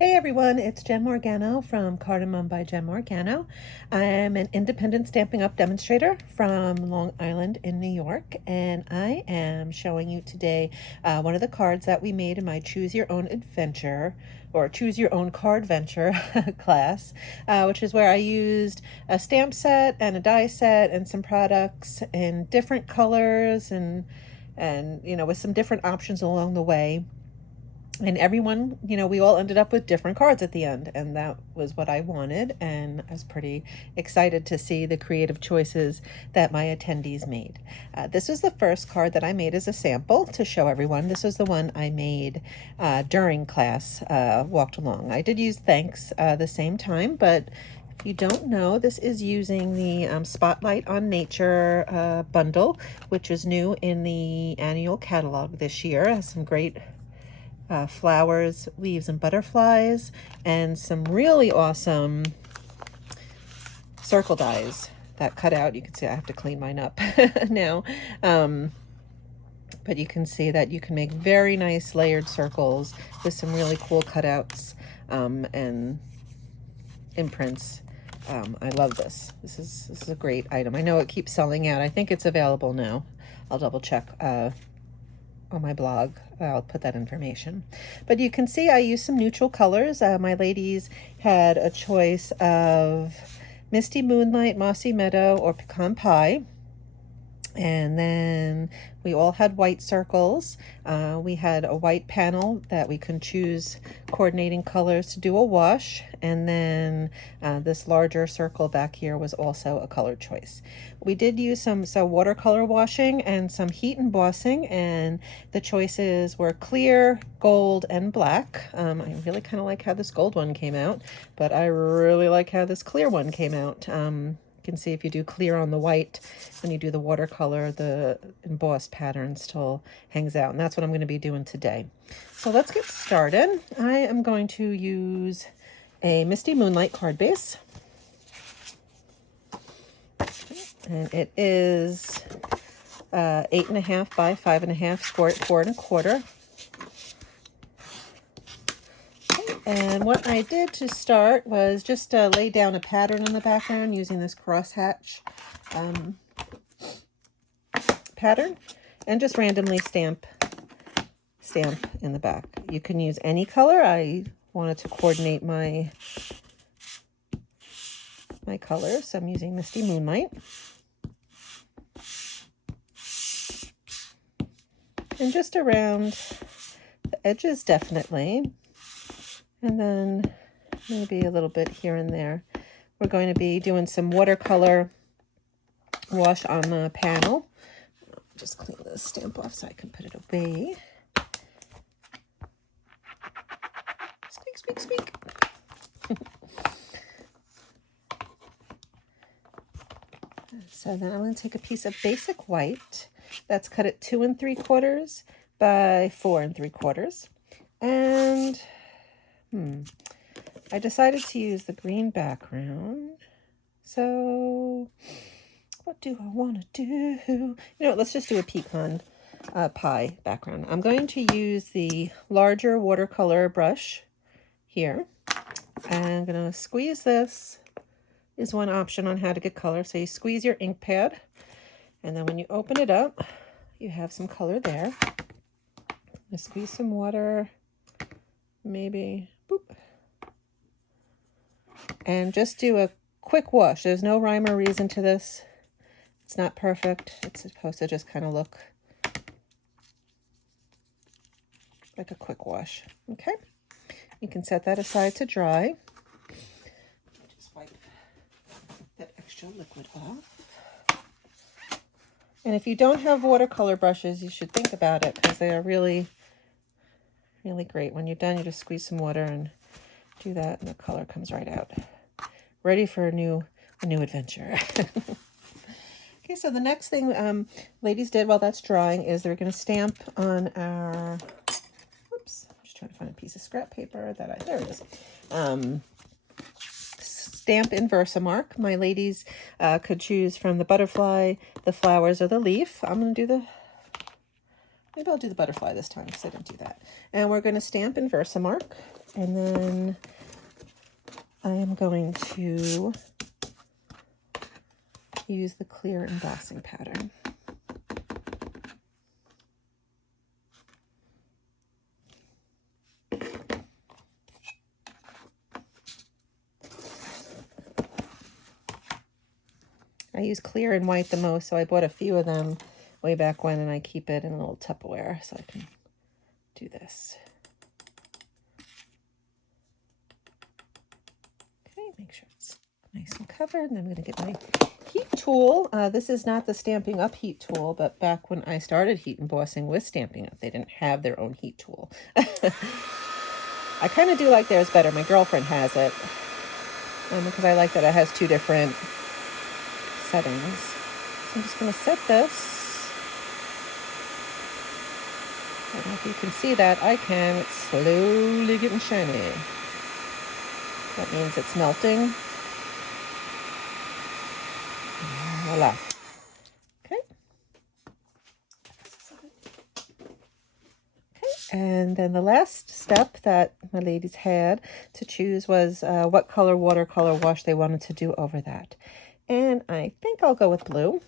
Hey everyone, it's Jen Morgano from Cardamom by Jen Morgano. I'm an independent Stampin' Up! Demonstrator from Long Island in New York, and I am showing you today one of the cards that we made in my Choose Your Own Adventure or Choose Your Own Card Venture class, which is where I used a stamp set and a die set and some products in different colors and with some different options along the way. And everyone, we all ended up with different cards at the end, and that was what I wanted. And I was pretty excited to see the creative choices that my attendees made. This was the first card that I made as a sample to show everyone. This was the one I made during class, walked along. I did use thanks the same time, but if you don't know, this is using the Spotlight on Nature bundle, which is new in the annual catalog this year. It has some great flowers, leaves, and butterflies, and some really awesome circle dies that cut out. You can see I have to clean mine up now. But you can see that you can make very nice layered circles with some really cool cutouts and imprints. I love this. This is a great item. I know it keeps selling out. I think it's available now. I'll double check on my blog. I'll put that information. But you can see I used some neutral colors. My ladies had a choice of Misty Moonlight, Mossy Meadow, or Pecan Pie. And then we all had white circles. We had a white panel that we can choose coordinating colors to do a wash. And then this larger circle back here was also a color choice. We did use some watercolor washing and some heat embossing, and the choices were clear, gold, and black. I really kind of like how this gold one came out, but I really like how this clear one came out. You can see if you do clear on the white, when you do the watercolor, the embossed pattern still hangs out, and that's what I'm going to be doing today. So let's get started. I am going to use a Misty Moonlight card base, and it is 8.5 by 5.5, scored 4 1/4. And what I did to start was just lay down a pattern in the background using this crosshatch pattern, and just randomly stamp in the back. You can use any color. I wanted to coordinate my colors, so I'm using Misty Moonlight. And just around the edges, definitely. And then maybe a little bit here and there. We're going to be doing some watercolor wash on the panel. Just clean this stamp off so I can put it away. Squeak, squeak, squeak. So then I'm going to take a piece of basic white that's cut at 2 3/4 by 4 3/4. And I decided to use the green background. So what do I want to do? Let's just do a pecan pie background. I'm going to use the larger watercolor brush here. I'm going to squeeze this. Is one option on how to get color. So you squeeze your ink pad, and then when you open it up, you have some color there. I squeeze some water, maybe, boop, and just do a quick wash. There's no rhyme or reason to this. It's not perfect. It's supposed to just kind of look like a quick wash. Okay, you can set that aside to dry. Just wipe that extra liquid off. And if you don't have watercolor brushes, you should think about it, because they are really, really great. When you're done, you just squeeze some water and do that, and the color comes right out. Ready for a new adventure. Okay, so the next thing ladies did while that's drying is they're going to stamp on our, whoops, I'm just trying to find a piece of scrap paper that there it is. Stamp in Versamark. My ladies could choose from the butterfly, the flowers, or the leaf. I'm going to do Maybe I'll do the butterfly this time because I didn't do that. And we're going to stamp in Versamark. And then I am going to use the clear embossing pattern. I use clear and white the most, so I bought a few of them way back when, and I keep it in a little Tupperware so I can do this. Okay, make sure it's nice and covered, and then I'm going to get my heat tool. This is not the Stampin' Up heat tool, but back when I started heat embossing with Stampin' Up, they didn't have their own heat tool. I kind of do like theirs better. My girlfriend has it, because I like that it has two different settings. So I'm just going to set this. I don't know if you can see that. I can. It's slowly getting shiny. That means it's melting. Voila. Okay. And then the last step that my ladies had to choose was what color watercolor wash they wanted to do over that. And I think I'll go with blue.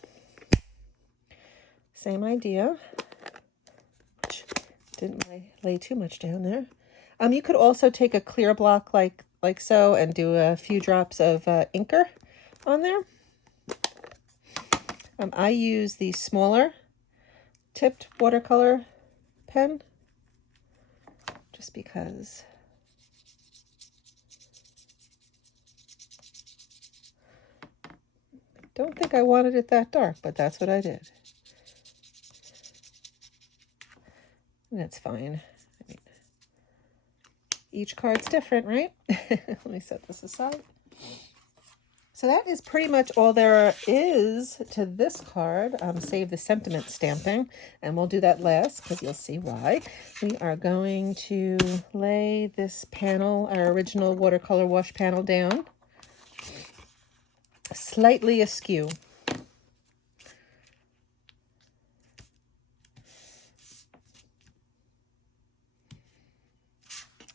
Same idea. Didn't lay too much down there. You could also take a clear block like so and do a few drops of inker on there. I use the smaller tipped watercolor pen just because I don't think I wanted it that dark, but that's what I did. And it's fine. I mean, each card's different, right? Let me set this aside. So that is pretty much all there is to this card, save the sentiment stamping, and we'll do that last because you'll see why. We are going to lay this panel, our original watercolor wash panel, down slightly askew.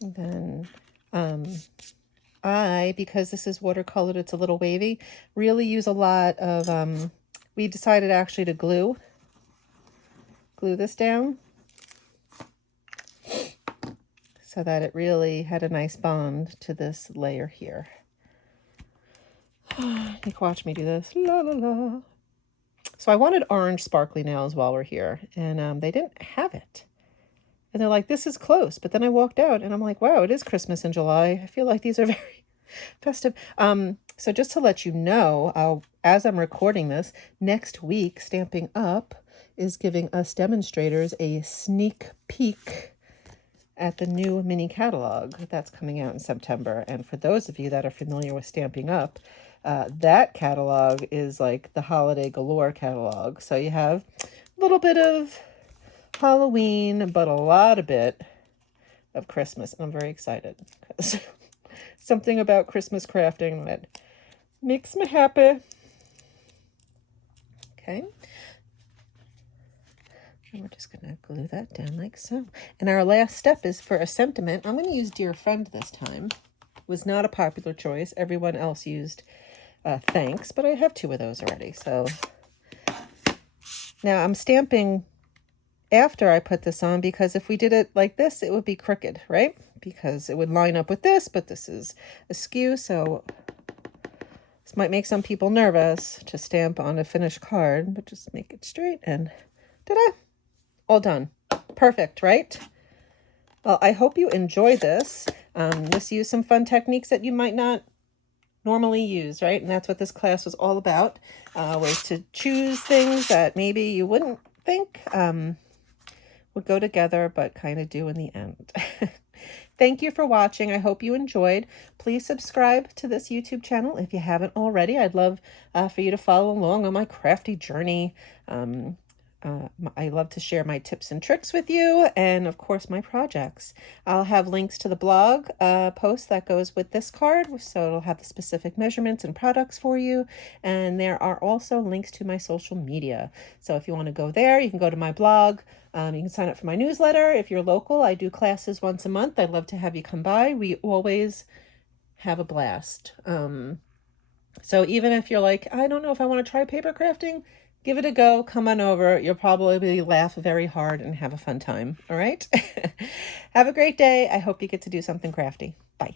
And then because this is watercolored, it's a little wavy, really use a lot of, we decided actually to glue this down so that it really had a nice bond to this layer here. You can watch me do this. La, la, la. So I wanted orange sparkly nails while we're here, and they didn't have it. And they're like, this is close. But then I walked out and I'm like, wow, it is Christmas in July. I feel like these are very festive. So just to let you know, as I'm recording this, next week, Stampin' Up is giving us demonstrators a sneak peek at the new mini catalog that's coming out in September. And for those of you that are familiar with Stampin' Up, that catalog is like the holiday galore catalog. So you have a little bit of Halloween, but a lot of bit of Christmas. And I'm very excited because something about Christmas crafting that makes me happy. Okay. And we're just going to glue that down like so. And our last step is for a sentiment. I'm going to use Dear Friend this time. It was not a popular choice. Everyone else used Thanks, but I have 2 of those already. So now I'm stamping after I put this on, because if we did it like this, it would be crooked, right? Because it would line up with this, but this is askew, so this might make some people nervous to stamp on a finished card, but just make it straight and ta-da! All done. Perfect, right? Well, I hope you enjoy this. Just use some fun techniques that you might not normally use, right? And that's what this class was all about, ways to choose things that maybe you wouldn't think would go together, but kind of do in the end. Thank you for watching. I hope you enjoyed. Please subscribe to this YouTube channel if you haven't already. I'd love for you to follow along on my crafty journey. I love to share my tips and tricks with you, and of course my projects. I'll have links to the blog post that goes with this card, so it'll have the specific measurements and products for you. And there are also links to my social media. So if you want to go there, you can go to my blog. You can sign up for my newsletter. If you're local, I do classes once a month. I'd love to have you come by. We always have a blast. So even if you're like, I don't know if I want to try paper crafting, give it a go. Come on over. You'll probably laugh very hard and have a fun time. All right. Have a great day. I hope you get to do something crafty. Bye.